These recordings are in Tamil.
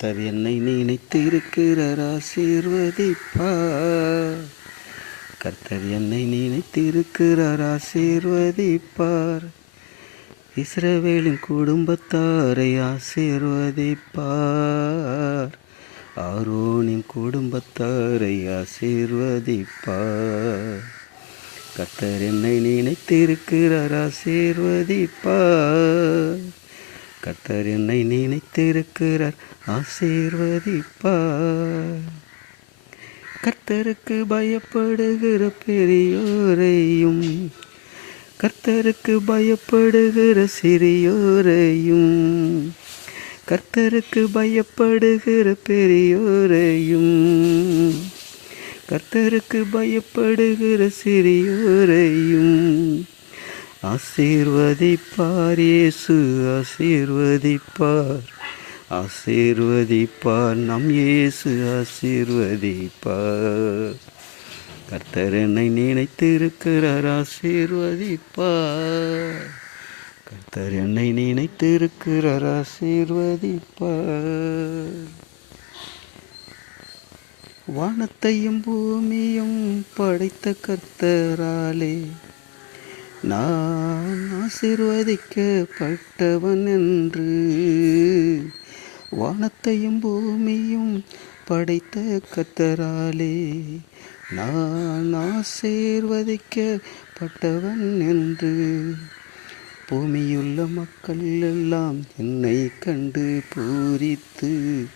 கர்த்தர் என்னை நினைத்து இருக்கிறார் ஆசீர்வதிப்பார். கர்த்தர் என்னை நினைத்து இருக்கிறார் ஆசீர்வதிப்பார். இஸ்ரவேலின் குடும்பத்தாரை ஆசீர்வதிப்பார். ஆரோனின் குடும்பத்தாரை ஆசீர்வதிப்பார். கர்த்தர் என்னை நினைத்திருக்கிறார் ஆசீர்வதிப்பார். கர்த்தர் என்னை நினைத்திருக்கிறார் ஆசீர்வதிப்பார். கர்த்தருக்கு பயப்படுகிற பெரியோரையும் கர்த்தருக்கு பயப்படுகிற சிறியோரையும் கர்த்தருக்கு பயப்படுகிற பெரியோரையும் கர்த்தருக்கு பயப்படுகிற சிறியோரையும் ஆசீர்வதிப்பார். இயேசு ஆசீர்வதிப்பார். ஆசீர்வதிப்பார். நம் இயேசு ஆசீர்வதிப்பார். கர்த்தர் என்னை நினைத்திருக்கிறார் ஆசீர்வதிப்பார். கர்த்தர் என்னை நினைத்திருக்கிறார் ஆசீர்வதிப்பார். வானத்தையும் பூமியும் படைத்த கர்த்தராலே நான் ஆசீர்வதிக்கப்பட்டவன் என்று. வானத்தையும் பூமியும் படைத்த கர்த்தராலே நான் ஆசீர்வதிக்கப்பட்டவன் என்று. பூமியுள்ள மக்கள் எல்லாம் என்னை கண்டு பூரித்து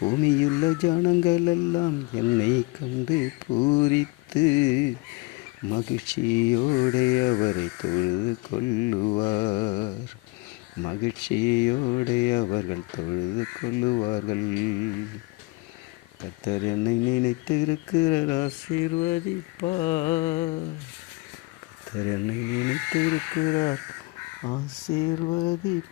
பூமியுள்ள ஜனங்கள் எல்லாம் என்னை கண்டு பூரித்து மகிழ்ச்சியோடு அவரை தொழுது கொள்ளுவார். மகிழ்ச்சியோடு அவர்கள் தொழுது கொள்ளுவார்கள். கர்த்தர் என்னை நினைத்து இருக்கிறார் ஆசீர்வதிப்பார். கர்த்தர் என்னை நினைத்து இருக்கிறார் ஆசீர்வதிப்பார்.